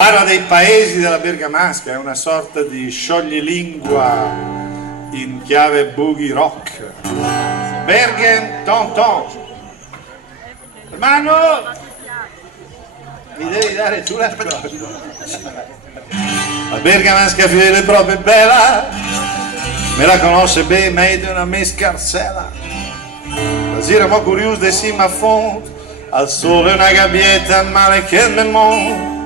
Parla dei paesi della Bergamasca, è una sorta di scioglilingua in chiave boogie rock. Bergen Ton Ton. Hermano, mi devi dare tu la cosa. La Bergamasca fidele proprio è bella, me la conosce bene, meglio di una mescarsela. La sera mo curioso de cima a fondo, al sole una gabbietta, male che me mo.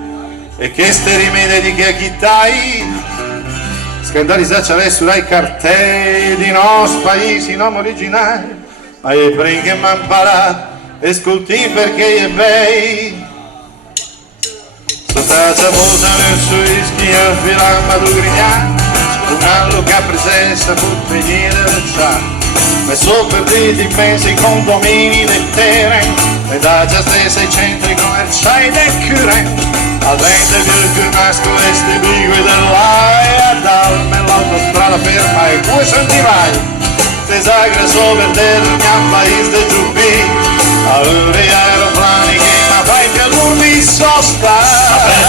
E che ste rimedi di che chitai scandalizzarci adesso dai cartelli di nostro paese non originali, ma io prendo che mi ha imparato e scolti perché è bei sottaccia volta nel suo ischi a filamma du grignano un anno che presenza può venire del ciao ma sono perditi pensi i condomini del terreno e da già stessa i centri commerciali del current a gente più nascosti bigui dell'aia dalme l'autostrada ferma e due sentivai desagra sopra del mio paese de giubbi allora aeroplani che ma fai per l'urbi sosta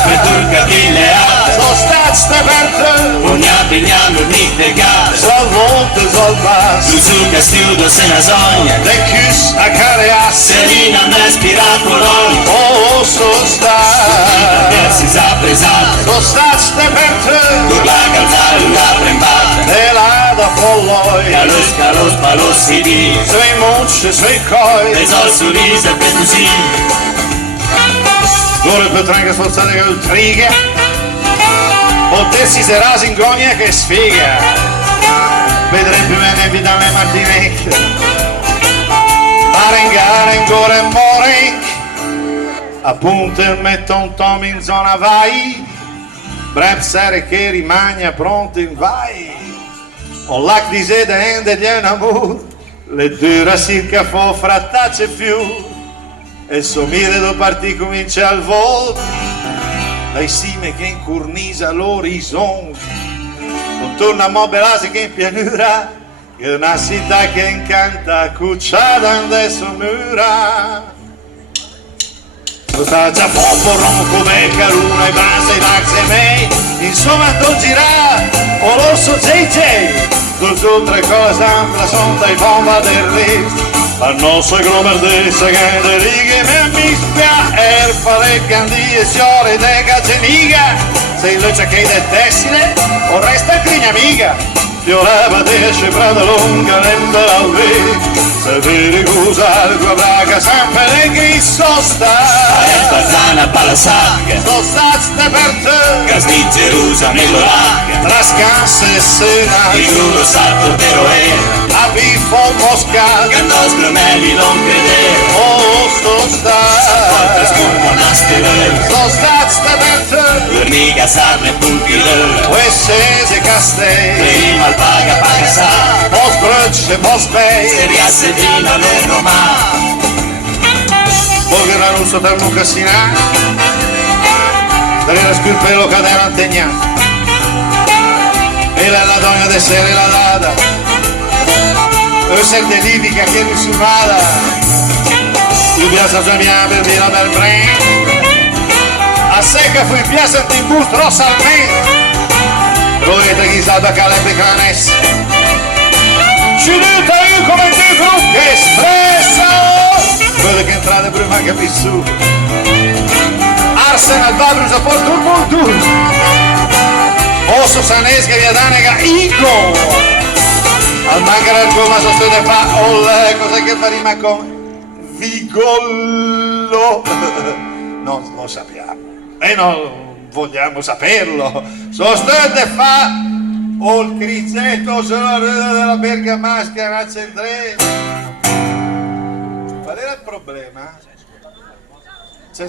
per turca di leale sosta steperte pugnati gnando niente gas sol volte sol bas su castiudo se ne sogna le chius a careas serina spiracolo oh sosta si sa pesate sosta steperte la calzare una prembata della da folloi calos palos si di sui monci sui coi le sol sorrisa e petusini loro per tranche sforzate con trighe potessi serasi in gonia che sfiga vedrebbe bene vita le mattinette arengare ancora e more appunto il metton tom in zona vai breve sere che rimane pronto in vai o lac di sede ende di un amore le dura circa fo frattacce più e il suo mire partì comincia al volto dai cime che incurnisa l'orizzonte non torna a Mobelase che in pianura che è una città che incanta cucciata adesso mura sta già poco ronco becca luna e base lax e mei insomma non girà o l'orso JJ tutte cose ampla sono dai bomba del rischio al nostro gromerdessa che de righe me mischia erfa le candie siore de gazzeniga sei legge che del tessile o resta grigna amiga fiorava desce prada lunga lembra al ve se vedi usare tua braga San Pellegrini sosta Barzana Palasaga sosta ste per te Casni Gerusalemme Loraga trascanse e sena il grudo salto d'eroe a biffo mosca Gandos glomelli non credere oh sosta sosta ste per te Urniga sarne puntilă Uesese castei prima al paga sa Post brăci post bei seria sedina le Roma Volga russo per un cassina Dalle scurpelo cadeva antegna E la donna de sere la dada Öser de lidica che risumada Ljubljanska zemlja per vino del Bren A secca fu in piazza Timbus Rossalmente Dovete chissà da Caleb Canes Sciduta io come di gruppo espresso Quello che entrate prima che vissuto Arsenal Babru sa porta un mondo Osso Sanesca via Danega Igo Al mancare il coma sostiene fa Olle cos'è che fa rima con Vigollo Non lo sappiamo E non vogliamo saperlo sostiene fa o il criceto della Bergamasca Naccendrene qual era il problema? C'è